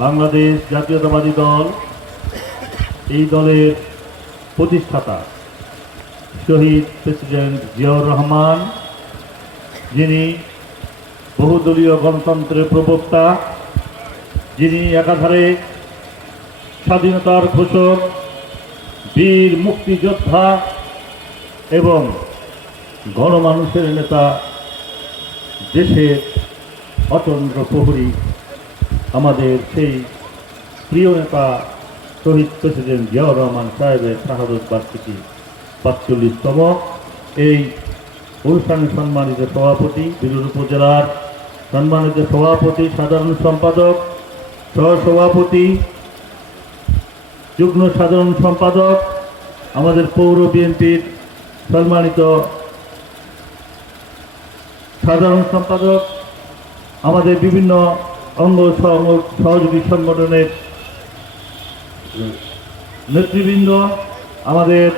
বাংলাদেশ জাতীয়তাবাদী দল, এই দলের প্রতিষ্ঠাতা শহীদ প্রেসিডেন্ট জিয়াউর রহমান, যিনি বহুদলীয় গণতন্ত্রের প্রবক্তা, যিনি একাধারে স্বাধীনতার ঘোষক, বীর মুক্তিযোদ্ধা এবং গণমানুষের নেতা, দেশের অতন্দ্র প্রহরী, আমাদের সেই প্রিয় নেতা শহীদ প্রেসিডেন্ট জিয়াউর রহমান সাহেবের শাহাদত বার্ষিকী ৪৫তম। এই অনুষ্ঠানে সম্মানিত সভাপতি, বিরুল উপজেলার সম্মানিত সভাপতি, সাধারণ সম্পাদক, সহসভাপতি, যুগ্ম সাধারণ সম্পাদক, আমাদের পৌর বিএনপির সম্মানিত সাধারণ সম্পাদক, আমাদের বিভিন্ন অঙ্গ সহযোগী সংগঠনের নেতৃবৃন্দ, আমাদের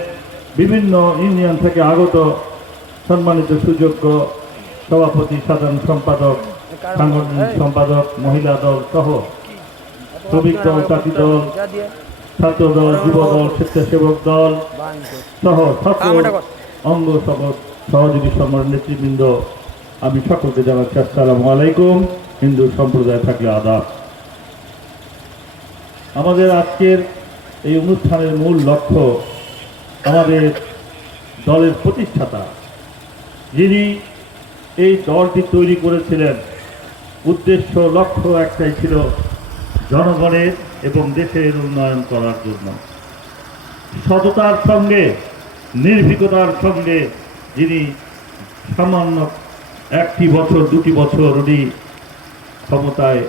বিভিন্ন ইউনিয়ন থেকে আগত সম্মানিত সুযোগ্য সভাপতি, সাধারণ সম্পাদক, সাংগঠনিক সম্পাদক, মহিলা দল সহ শ্রমিক দল, চাকরি দল, ছাত্র দল, যুব দল, স্বেচ্ছাসেবক দল সহ সকল অঙ্গ সহযোগী সংগঠনের নেতৃবৃন্দ, আমি সকলকে জানাচ্ছি আসসালামু আলাইকুম। হিন্দু সম্প্রদায় থাকলে আদাব। আমাদের আজকের এই অনুষ্ঠানের মূল লক্ষ্য আমাদের দলের প্রতিষ্ঠাতা, যিনি এই দলটি তৈরি করেছিলেন, উদ্দেশ্য লক্ষ্য একটাই ছিল, জনগণের এবং দেশের উন্নয়ন করার জন্য। সততার সঙ্গে, নির্ভীকতার সঙ্গে যিনি সামান্য একটি বছর, দুটি বছর উনি ক্ষমতায়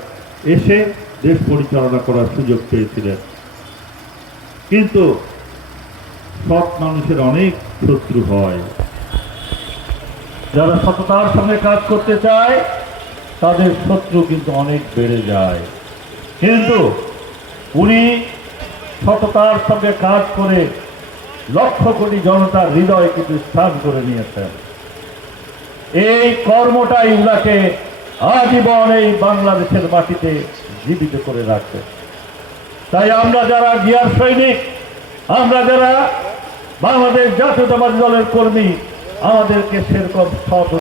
এসে দেশ পরিচালনা করার সুযোগ পেয়েছিলেন। কিন্তু সৎ মানুষের অনেক শত্রু হয়। যারা সততার সঙ্গে কাজ করতে চায় তাদের শত্রু কিন্তু অনেক বেড়ে যায়। কিন্তু উনি সততার সঙ্গে কাজ করে লক্ষ কোটি জনতার হৃদয় কিন্তু স্থান করে নিয়েছেন। এই কর্মটাই উনাকে আজীবন এই বাংলাদেশের মাটিতে জীবিত করে রাখবে। তাই আমরা যারা জিয়ার সৈনিক, আমরা যারা বাংলাদেশ জাতীয়তাবাদী দলের কর্মী, আমাদেরকে সেরকম সৎ